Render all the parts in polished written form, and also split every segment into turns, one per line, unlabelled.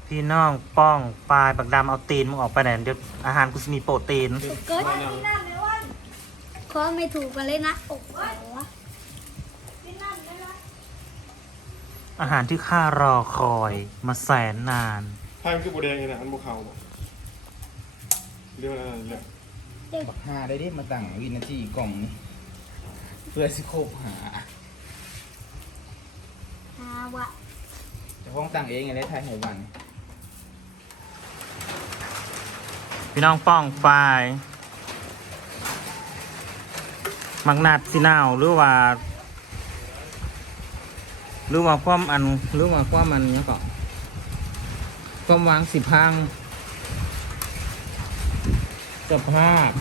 พี่น้องป้องปลายบักดำเอาตีนมึงออกไปไหนเดี๋ยวอาหารกูจะมีโปรตีน
เกิดที่นั่นเลยว่าขอไม่ถูกกันเลยนะโอ้โหที่นั่นเลยนะ
อาหารที่ข้ารอคอยมาแสนนาน
ไพ่มันคือโบแดงไงนะมันโบขาวบ่เรียกว่าอะไรเรียก
บักหาได้ดิมาตั้งวินาทีกล่องนี่เพื่อสิโคบหา
วะ
จะพ้องตั้งเองไงได้ไทยให้วัน
พี่น้องป้องปลายมักนัดสินาวหรือว่าความอันหรือว่าความมันเนี้ยก็ความวางสิพังสภาพ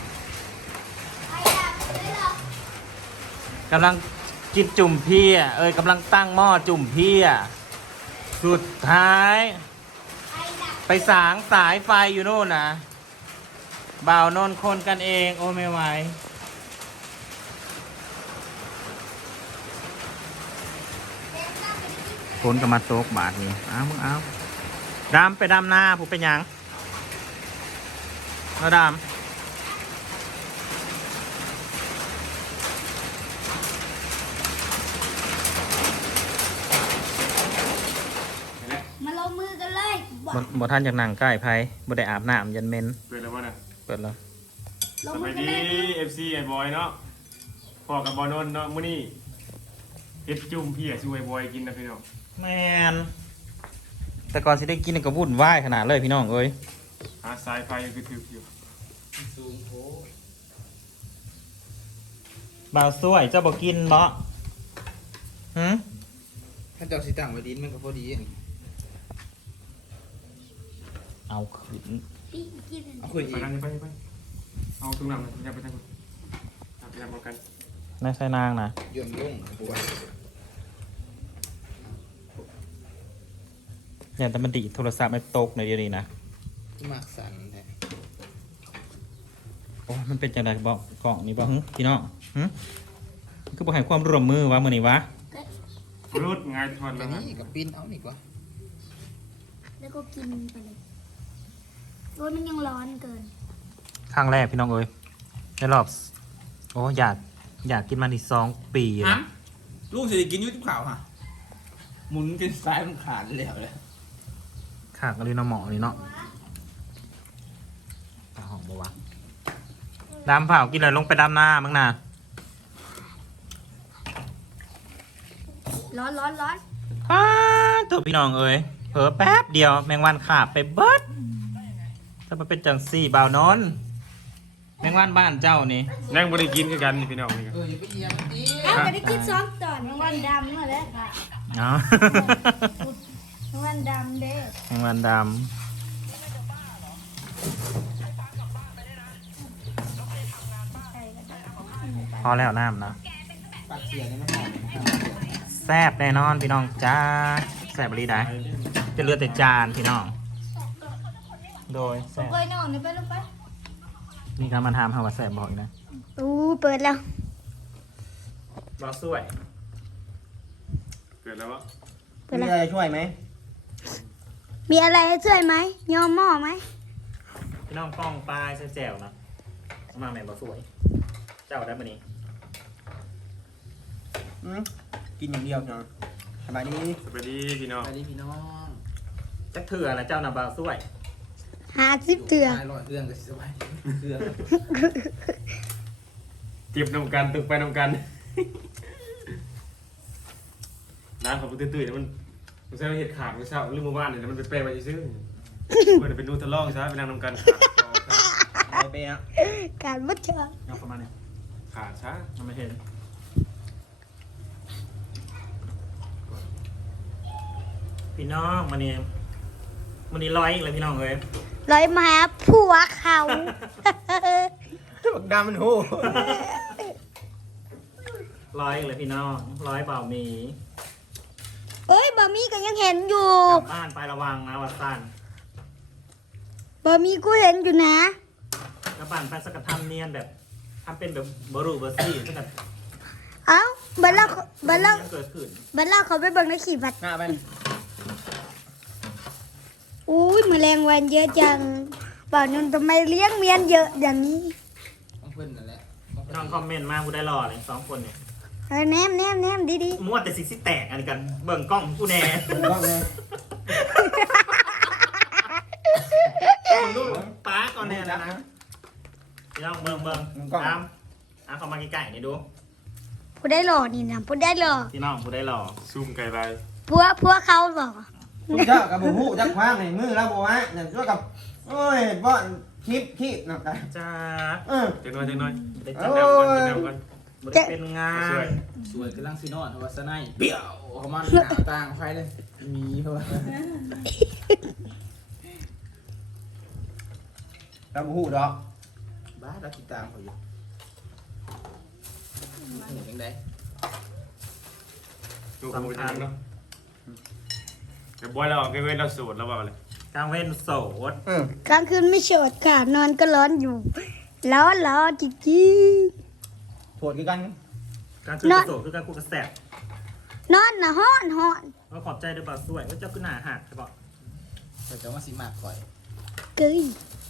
กำลังกินจุ่มเพี้ยกำลังตั้งหม้อจุ่มเพี้ยสุดท้ายไปสางสายไฟอยู่โน่นนะบ่าวนนคนกันเองโอ้ไม่ไหวคนก็มาโตกบาทนี่เอามึงเอาดำไปดำหน้าผู้เป็นหยังมาดำ
มาลงมือกันเลย
บ่ท่านจากหนังใกล้ไพ่บ่ได้อาบน้ำยันเมน
เปิดแล้วป่ะนะ
เปิดแล้ว
ล
ส
งมื
วั
อ
ส
กัน
ดี
เลย
FC ไอ้บอยเนาะพ่อกับบอยนนท์เนาะมื้อนี้เฮ็ดจุ่มพี่ช่วยบอยกินนะพี่น้อง
แมนแต่ก่อนสิได้กินนี่ก็วุ่นวายขนาดเลยพี่น้องเอ้ย
หาสายไฟคือถืออยู่
สูงโผ
บ่าวสวยเจ้าบ่กินบ่หืม
ถ้าเจ้าสิตั้งไว้ดินมันก็พอดีอันนี้
เอาขึ้น
พี่กิน
เอาขึ้น
ไป
อีก
นั่นไปเอาตรงนั้นเลยอย่าไปทางนู้นไปทางกัน
นายใส่นางนะ
ย่นลงปวด
อย่างแต่มันดีดโทรศัพท์ไม่ตกในเดี๋ยวนี้นะ
มากสั่นแท้
โอ้ยมันเป็นจังไดบอกกล่องนี่บ่หึพี่น้องหึมันคือบ่ให้ความร่วมมือวะมื้อนี้วะ
รูดง่ายทอน
แต่
แล้วนะ
นี่กับปิ้นเอานี่กว่า
แล้วก็กินไปเลยรถมันยังร้อนเกิน
ครั้งแรกพี่น้องเอ้ยในรอบโอ้อยากกินมาที่2 ปีแล้ว
ลูกสิได้กินอยุ่ที่ข่าวฮะหมุนกันซ้ายมันขาดแล้วเลย
ขากอะไรเนาะหมอนี่เนาะตาหอมบ่วะดำเผากินเลยลงไปดำหน้ามั้งนะ
ร้อน
ป้าตัวพี่น้องเอ้ยเผลอแป๊บเดียวแมงวันขาบไปเบิดถ้ามันเป็นจังสี่บ่าวนอนแมงวันบ้านเจ้านี่
นั่งบริกินคือกันนี่พี่น้องนี่กัน
อย่าไปเยี่ยมดิ
อ้าวจะได้กินซ้อมต่อนวันดำมาแล้วค่ะ
เนาะ
วันดำเด้
แมงวันดำพอแล้วน้ำนะ
ปากเสียนี่มันหอม
แซ่บแน่นอนพี่น้องจ้าแซ่บบรีได้จะเลือดแต่จานพี่น้องโดยแซ่บ
ไปนอนไปลงไป
นี่ครับมันทำให้ว่าแซ่บบอกอีกนะ
อู้เปิดแล้ว
บอสวย
เกิดแล้ววะ
มีอะไรช่วยไหม
มีอะไรให้ช่วยไหมยอมหม้อไหม
พี่น้องป้องปลายแซ่บๆนะมาแม่บอสวย เจ้าได้ปะนี้
กินอย่างเดียวเนาะสบายดี
สวัสดีพี่น้อง
สวัสดีพี่น้อง
จักเถื่อละเจ้าน่ะบอสวย
50 เถื่อ
ตายรอดเครื่องก็สิสบายดีเครื่อง
จิบนำกันตึกไปนำกันน้ำของมันตื้อๆมันใช่เห็ดขาดมันเศร้าเรื่องมือบ้านเนี่ยมันไปแปลไปซื้อเพื่อนเป็นนูทะลองใช่ไปนั่งนำกันขาด
ไปเปีย
การวัดเชิง
เอาประมาณนี้
ขาดช้า
มันไม่เห็นพี่น้องมันนี่ร้อยอีกเลยพี่น้องเอ้ย
ร้อยมาผัวเขา
บักดำมันหู
ร้อยอีกเลยพี่น้องร้อยเปล่ามี
เอ้ยบะมี่ก็ยังเห็นอยู่
กลับบ้านไประวังนะวัดสัน
บะมี่กูเห็นอยู่นะ
กลับบ้านไปสักกระทำเนียนแบบทำเป็นแบบบรูเบอร์ซี่ก็แบบ
เอ้าบัลล่าบัลล่า
เกิดขึ้น
บัลล่าเขาไปเบิ่งในขี่บัตร
หน้าไป
อู้แมลงวันเยอะจังป่าวนนท์ทำไมเลี้ยงเมียนเยอะอย่างนี้
ต้องเพื่อนนั่นแหละ
พี่น้องคอมเมนต์มากูได้หล่อเลย2คนเนี่ย
แนมดี
มั่วแต่ซิแตกอันนี้กันเบิ่งกล้องกูแน่
กล้องเลย
มึงดูป้าก่อนแน่แล้วนะพี่น้องเบิ่งตามเข้ามาใกล้ๆนี่ดู
ๆผู้ได้หล่อนี่นะผู้ได้หล่อ
พี่น้องกูได้หล่อ
ซูมไกลไป
พวกเขาหล่อ
คุณเจ้ากับบุหูจักคว้างในมือแล้วบัวฮะเนี่ยช่วยกับโอ้ยบ่อนคลิปนะ
จ้า
จังน้อยจังน้อย
ได้
จั
จั
ง
ง
แนวก่อนจังแนวก่อน
บ่ได้เป็นงา
สวย
น
สวยกำลังซีนอนว่าสไนเปี่ยวเขามาหนาต่างไฟเลยมีเพราะว่า
กับบุหูดอก
บ้าเราติดตามเขาอยู่เห็นยังไง
ดูเขาเป็นยังเนาะแต่บอยเราเว้ยเราสูตรแล้วเปล่าเลย
กลางเว้นโสด
กลางคืนไม่โฉดค่ะนอนก็ร้อนอยู่ร้อนจริง
โถดคือกัน
กลางคืนก็โสดคือการกูกระแสบ
ๆนอนนะฮ้อน
ก็ขอบใจด้วยบ่าวสวยว่าเจ้าขึ้นหน้าหักใช่ปะ
แต่จะว่าสิมากก่อย
เกย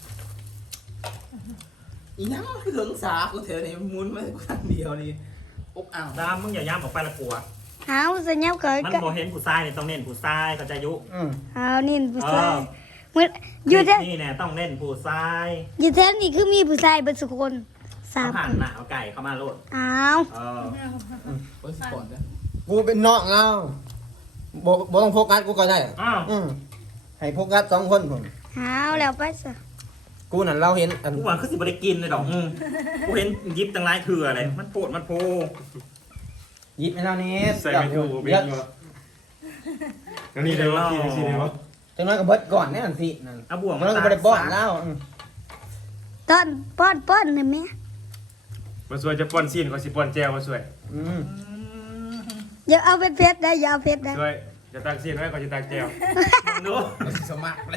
อีนั่งคือถึงสากูเถอะนี่มุนมากูทางเดียวนี่อบอ้าว
ดามมึงอย่าย้ำออกไปละกลัว
เอาสัญญาเกย
มัน
กัน
บ่เห็นผู้ชายนี่ต้องเน้นผู้ชายเขาใจยุ
เอานี่ผู้ชายอยู่แท้
นี่แน่ต้องเน้นผู้ชาย
อยู่แท้นี่คือมีผู้ชายเป็นสุคนสา
เขา
ม
ผ่า
คน น
หนาเอาไก่เข้ามาโลด
เอา
เออ
โอ้ยก่อนเด้อ
กูเป็นน้องเราบ่ต้องโฟกัสกูก็ได้
อ้าว
ให้โฟกัส2คนผม
เอาแล้วไปซะ
กูนั่นเราเห็นอัน
กูว่าคือสิบ่ได้กินเลยดอกกูเห็นยิบตั้งหลายเถื่อเลยมันโพดมันโพ
หยิบให้เรานี้
ใส่ไม่ถูกเป็นอยู่แล้วนี่เลยวะทีนี้เลยวะ
จังน้อยก็เบิดก่อนแน่นสินั่น
เอาบ่วง
มันก็บ่ได้ป้อนแล้ว
ตอนป้อนเลยไหม
มาสวยจะป้อนซีนก็สิป้อนแจวมาสวย
อย่าเอาเพชรได้อย่าเอาเพชรได้
สวยจะตักซีนไว้ก็จะตักแจว
ดู
เราสิสมัครเลย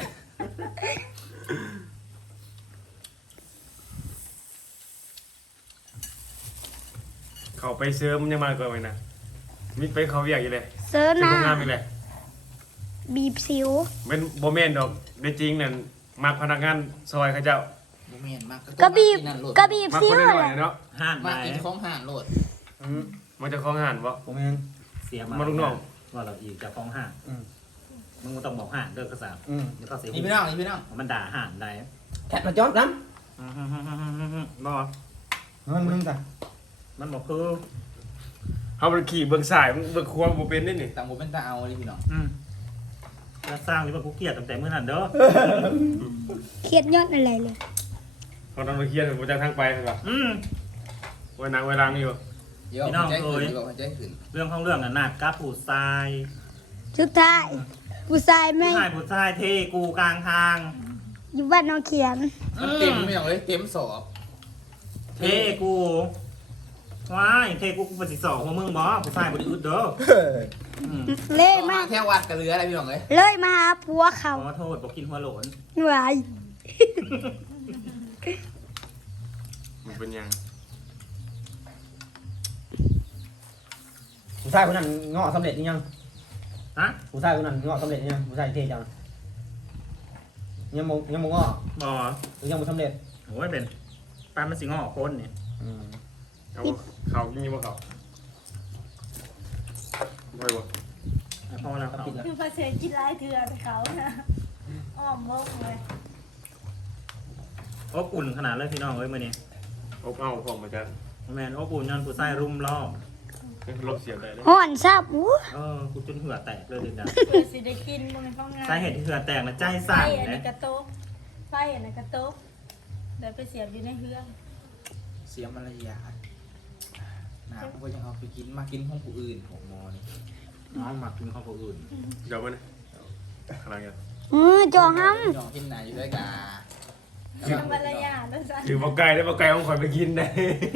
เขาไปเสริมยังมาก่อนไหมนะมิดไปเขาอยากอยู่เลย
เซิร์
เป็น
นา
โรงงานไปเลย
บีบสิว
เป็นโบแมนดอกได้จริงนั่นมักพนักงานซอยเขาเจ้า
บ่แม่นมาก
ก็บีบ
นั่นโหลด
ก็บีบ
มัก
สิ
คน
ว
ได้หน่
เล
อย
ย
เนาะ
ห่านไหน
มากกินของห่านโหลด
มันจะคล้องหันวะ
ผมเอง
เสียมา
มาลูกน้อง
ว่าเราอีกจะฟ้องห่านมึงก็ต้องบอกห่านเด้อกระสาบแล้วก็เสีย
นี่พี่น้องนี่พี่น้อง
มันด่าห่านได้
แคทมาจอมน้
บ่
ำมึงจ้ะ
มันบอกคือ
เขาเป็นขี่เบื้องสายเบื้องครัวโบเป็นนี่นี่
ต่างบ่เป็นตาเอาเลยพี่น้อง
จะสร้างหรือว่ากูเกลียดตั้งแต่เมื่อนั้นเด้อ
เครียดยอดอะไรเลย
เขาต้องมาเครียดผมจะทางไปใช่ปะวันนางเวลานี่อยู่
เดี๋ยวเอาใจขึ้นเดี๋ยวเอาใจขึ้น
เรื่องของเรื่องน่ะหนักกับผู้ชาย
สุดท้ายผู้ชายไม่
ผู้ชายเทกูกลางทาง
อยู่บ้านน้องเขียน
มันเต็มไม่เอาเลยเต็มสอบ
เทกูว้ายเทกูกูปฏิสอบของมึงบ่ผู้ชายบ่ได้อึดเด้อ
เล่มาก
แค่วัดกับเรืออะไรพี่น้องเลย
เลยมาหาผัวเขา
ขอโทษบอกกินหัวโหลน
หวาย
มันเป็นยัง
ผู้ชายคนนั้นงอสำเร็จยัง
ฮะ
ผู้ชายคนนั้นงอสำเร็จยังผู้ชายเท่จังยังมงงอ
บ่
หรือยังบ่สำเร็จ
โอ้ยเป็นปลามันสิงอคนนี่
เอาเขากินยี่บ่เขาไม่บ่
พอแล้วเขา
คือภาษาจีนไล่เถื่อนเขานะอ้อมมกเลย
อบอุ่นขนาดเลยพี่น้องเอ้ยมื้อนี้
อบเอาผมมาจะ
แม่นอบอุ่นย้อนผู้ชายรุมล้อม
ลบเสียงได้เลย
ห่อนซับอู้
กูจนเหือแตกเลยเด็กดัง
เปิดสิได้กินบ่แม่นของงาน
สาเหตุที่เหือแตกนะใจ
ไฟ
สั่น
อัน
นะ
นี้กระโต๊กไฟอันนั้นกระโต๊กเดี๋ยวไปเสียบอยู่ในเฮือง
เสียมารยาทน้ำก็ยังเอาไปกินมากินของผู้อื่นของมอนี่
น้องหมักกินของผู้อื่น
เดี๋ยวมันอะไรกัน
จอห้
น้องกินไหนอยู่ด้วยกัน
ทำบรรยาทแล้วจ้ะ
ถือบอกไก่ได้บอกไก่ของข่อยไปกินได้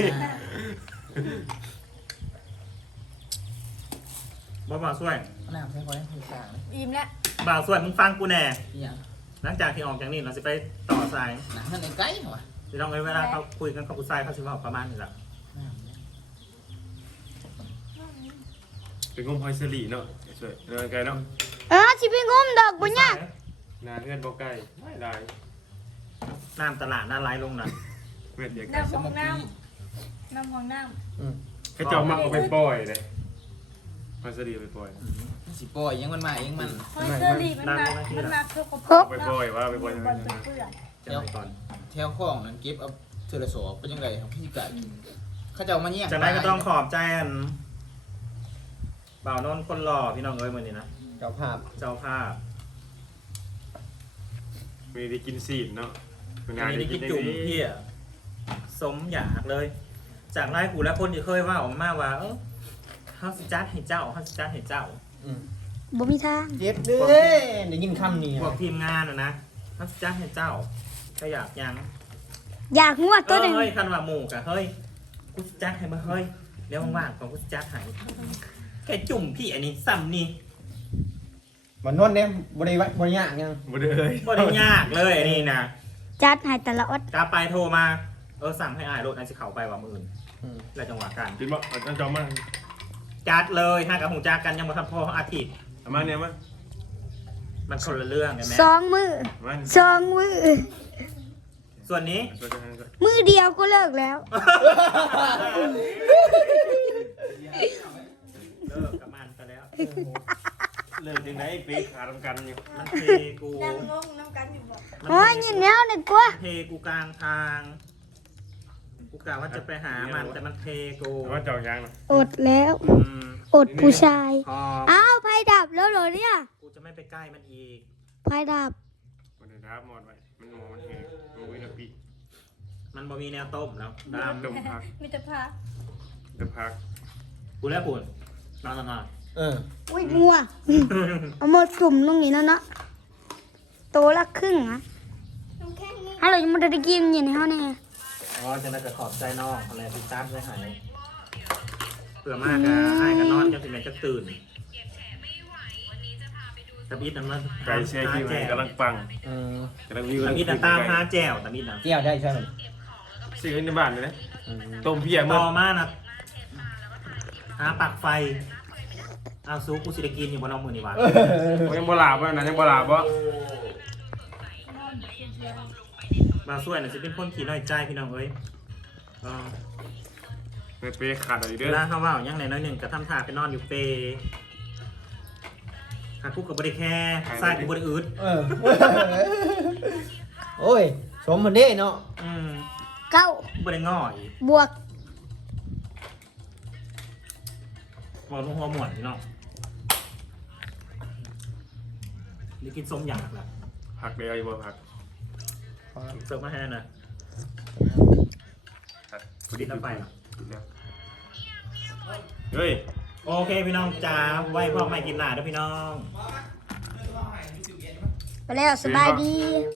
บ่าวช่วย
น้ำใช้ไว้ให้สร้าง
อิ่มแล้ว
บ่าวช่วยมึงฟังกูแน่
นี่ยัง
หลังจากที่ออกจากนี่เราจะไปต่อสาย
หนังนั่นในไก่เหรอ
พี่น้องเอ้ยเวลาเขาคุยกันกับผู้ชายเขาจะบอกประมาณนี้แหละ
เป็นงมหอยเสลีเนาะช่วยเดินไกลเนาะ
ำสิไปงมดอกบุญยาก
งนาเพื่อนบ่ใกล้ไม่ได้
น้ำตลาดน่าไร้ลงนะ
เม็ดเดียวกัน
น้ำของน้ำน้ำของน้
ให้เจ้ามักเอาไปปล่อยเลยมันจะดีเอาไปปล่อย
สิปล่อยยังมันมาเองมัน
ำหอยเชอรี่มันมาเท่ากับ
เอาไปปล่อยว่าเอาไปปล่อยยังไง
บอลเป็นเปื้อน
จะไปก่อน
แถวคลองนั้นเก็บเอาเทอละสอบเป็นยังไงครับพี่กะเขาจะเอามาเนี่ย
จากนั้นก็ต้องขอบใจอันบ่าวนนท์คนหล่อพี่น้องเอ้ยมือนี้นะ
เจ้าภาพ
เจ้าภาพ
มีได้กินซีดเนาะ
อันนี้ได้กินจุ่มเพี่อะสมอยากเลย จากไล่กูและคนที่เคยว่าออกมาว่าเฮาสิจัดให้เจ้าเฮาสิจัดให้เจ้า
บ่มีทาง
เจ็บเด้ได้ยินคำนี้
พวกทีมงานนะเฮาสิจัดให้เจ้าถ้าอยากยัง
อยากงวดตัวหนึ่ง
เฮ้ยคันว่าหมู่กะเฮ้ยกูสิจัดให้มาเฮ้ยเดี๋ยวว่างๆของกูสิจัดให้แค่จุ่มพี่อันนี้ซ้ำนี่
วันนวดเนี่ยบริบริยากยัง
บ่ได้เลย
บ่ได้ยากเลยอันนี้นะ
จัดให้ตลอด
กาไปโทรมาสั่งให้อายรถอันสิเข้าไปว่ามื้ออื่นแล้วจังหวะกัน
กินบ่เอาจอมมา
จัดเลยถ้ากับหูจักกันยังบ่ทันพออาทิตย์
เอามาเนี่ยมา
มันคนละเรื่องกันแม่
สองมือ
มา
สองมือ
ส่วนนี้
ตัวจะให้ก่อน
มือเดียวก็เลิกแล้ว
เลิกกับมันไปแล้ว
เลิกจังได๋ปีขาดกันอยู่
มันเทกู
นั่งงงน้ำกันอยู่บ่
โอ้ยยินแล้วหนึ่งกว่า
เทกูกลางทางกูกะว่าจะไปหามันแต่มันเทกู
แต่ว่าเจ้ายางนะ
อดแล้ว
อืม
อดผู้ชาย
พอ
อ้าวไฟดับแล้วเหรอเนี่ย
กูจะไม่ไปใกล้มันอีก
ไฟดับ
บ่ได้รับหมดไว้มันหมอมันแหงมันวินาที
มันบ่มีแนวต้มแล้วดาม
ดมพัก
มีแต่พัก
เดมพัก
กูแล้วกูนอน
อุ้ยมัว เอาหมดกลุ่มตรงนี้แล้วเนาะโตละครึ่งนะ
น้ำแข็งนี่
ฮัลโหลยังไม่ได้กินอยู่ในห้องนี่
อ๋อจะน่าจะขอบใจน้องอะไรที่ตั้งไว้ให้เผื่อมากอะให้กันนอนจะถึงแม้จะตื่นตะบิดนั่นมัน
ไก่แช่คิวกำลังปังกำลังวิว
ตะบิดนั่นตามหาแจวตะบิดนะ
เกี่ยวได้ใช่ไหม
ซื้อในบ้านเลยนะต้มเพีย
ต่
เมื่อ
อมานะหาปักไฟเอาซุปกูสิได้กินอยู่บนเอามือนี่หว่า
ยังบ่หลาบนะยังบ่หลาบบ่
บางส่วนน่ะสิเป็นคนขี้น้อยใจพี่น้องเอ้ยเออ
ไม่เปขาดอะไร
เว
เด้อ
ลาเขาว่าอย่างไหนน้อยหนึ่งก็ทำท่าไปนอนอยู่เปหากูกับบริแค่ใส่กูบริอืด
โอ้ยสมมันเด้เนาะ
เก้า
กูบริง่ออีก
บวก
บอกนุ่งหัวหมวนพี่น้องนี่กินส้มอย่างละ
ผักเดียวอยู่บ่ผัก
เสิร์ฟมาให้นะพอดีแล้วไปเนาะ
เฮ้ย
โอเคพี่น้องจ้าไว้พ่อไม่กินหนาเด้อพี่น้อง
ไปแล้วสบายดี